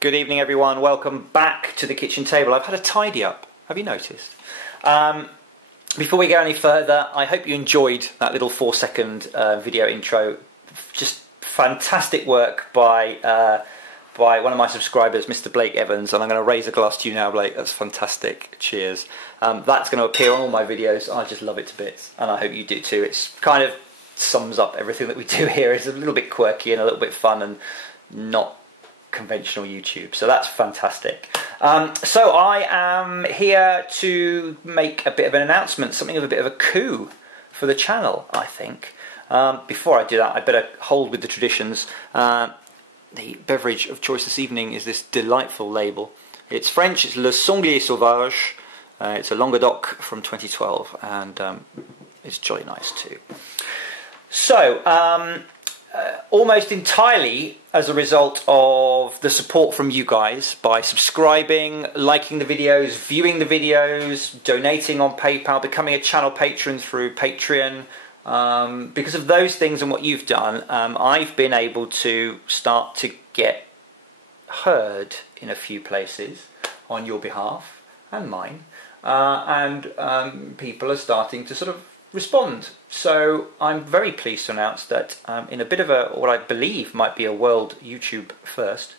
Good evening, everyone. Welcome back to the kitchen table. I've had a tidy up. Have you noticed? Before we go any further, I hope you enjoyed that little 4-second video intro. Just fantastic work by one of my subscribers, Mr. Blake Evans, and I'm going to raise a glass to you now, Blake. That's fantastic. Cheers. That's going to appear on all my videos. I just love it to bits, and I hope you do too. It's kind of sums up everything that we do here. It's a little bit quirky and a little bit fun and not conventional YouTube, so that's fantastic. So I am here to make a bit of an announcement, something of a bit of a coup for the channel, I think. Before I do that, I better hold with the traditions. The beverage of choice this evening is this delightful label. It's French, it's Le Sanglier Sauvage. It's a Languedoc from 2012, and it's jolly nice too. So, almost entirely as a result of the support from you guys by subscribing, liking the videos, viewing the videos, donating on PayPal, becoming a channel patron through Patreon. Because of those things and what you've done, I've been able to start to get heard in a few places on your behalf and mine, and people are starting to sort of respond. So I'm very pleased to announce that in a bit of a, what I believe might be a world YouTube first,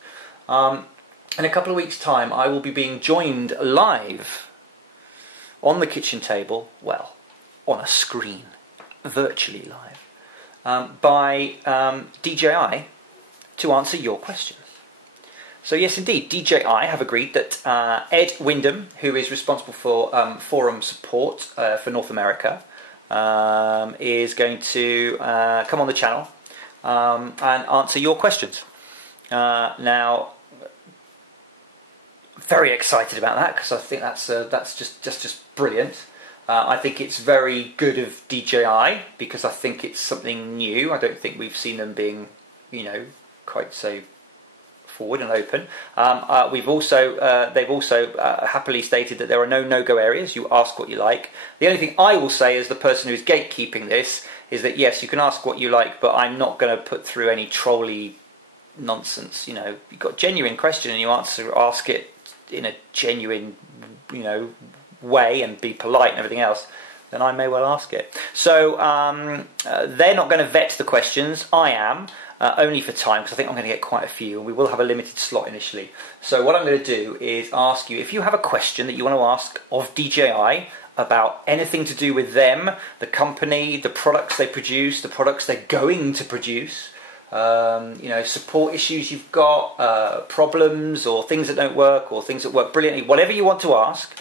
in a couple of weeks' time I will be being joined live on the kitchen table, well, on a screen, virtually live, by DJI to answer your questions. So yes, indeed, DJI have agreed that Ed Windham, who is responsible for forum support for North America, is going to come on the channel and answer your questions. Now, very excited about that because I think that's just brilliant. I think it's very good of DJI because I think it's something new. I don't think we've seen them being, you know, quite so forward and open. They've also happily stated that there are no no-go areas. You ask what you like. The only thing I will say as the person who's gatekeeping this is that yes, you can ask what you like, but I'm not going to put through any trolly nonsense. You know, you've got a genuine question and you ask it in a genuine, you know, way and be polite and everything else, then I may well ask it. So they're not going to vet the questions. I am. Only for time, because I think I'm going to get quite a few, and we will have a limited slot initially. So what I'm going to do is ask you, if you have a question that you want to ask of DJI about anything to do with them, the company, the products they produce, the products they're going to produce, you know, support issues you've got, problems or things that don't work or things that work brilliantly, whatever you want to ask,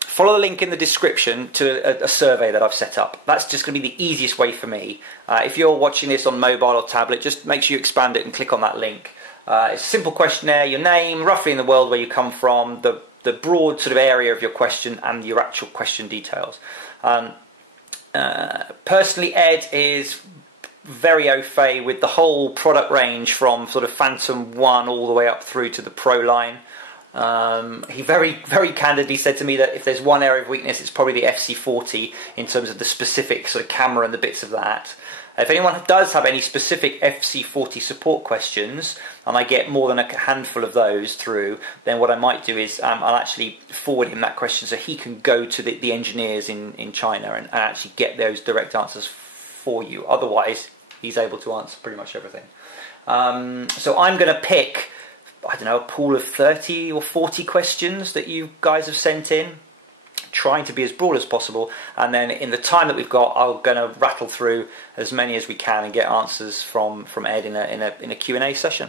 follow the link in the description to a survey that I've set up. That's just going to be the easiest way for me. If you're watching this on mobile or tablet, just make sure you expand it and click on that link. It's a simple questionnaire, your name, roughly in the world where you come from, the broad sort of area of your question and your actual question details. Personally, Ed is very au fait with the whole product range from sort of Phantom 1 all the way up through to the Pro line. He very, very candidly said to me that if there's one area of weakness, it's probably the FC40 in terms of the specific sort of camera and the bits of that. If anyone does have any specific FC40 support questions, and I get more than a handful of those through, then what I might do is I'll actually forward him that question so he can go to the engineers in China and actually get those direct answers for you. Otherwise, he's able to answer pretty much everything. So I'm going to pick, I don't know, a pool of 30 or 40 questions that you guys have sent in, trying to be as broad as possible, and then in the time that we've got, I'm going to rattle through as many as we can and get answers from Ed in a Q&A session,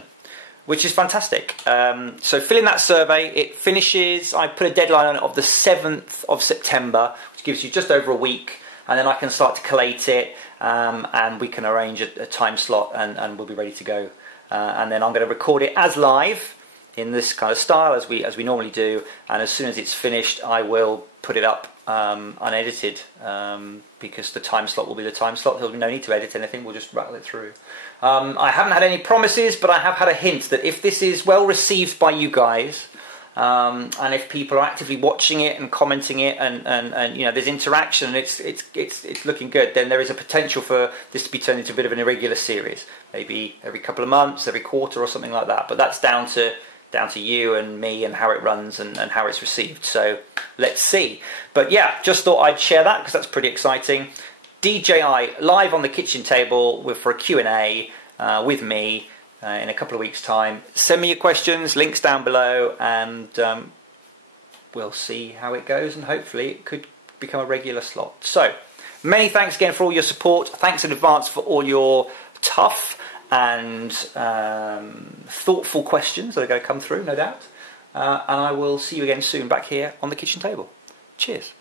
which is fantastic. So fill in that survey. It finishes, I put a deadline on it of the 7th of September, which gives you just over a week, and then I can start to collate it, and we can arrange a time slot, and we'll be ready to go. And then I'm going to record it as live in this kind of style as we normally do, and as soon as it's finished I will put it up unedited, because the time slot will be the time slot. There'll be no need to edit anything, we'll just rattle it through. I haven't had any promises, but I have had a hint that if this is well received by you guys, and if people are actively watching it and commenting it, and you know, there's interaction, and it's looking good, then there is a potential for this to be turned into a bit of an irregular series, maybe every couple of months, every quarter or something like that. But that's down to down to you and me and how it runs and how it's received. So let's see. But yeah, just thought I'd share that because that's pretty exciting. DJI live on the kitchen table for a Q&A with me in a couple of weeks' time. Send me your questions, links down below, and we'll see how it goes, and hopefully it could become a regular slot. So many thanks again for all your support. Thanks in advance for all your tough and thoughtful questions that are going to come through, no doubt. And I will see you again soon back here on the kitchen table. Cheers.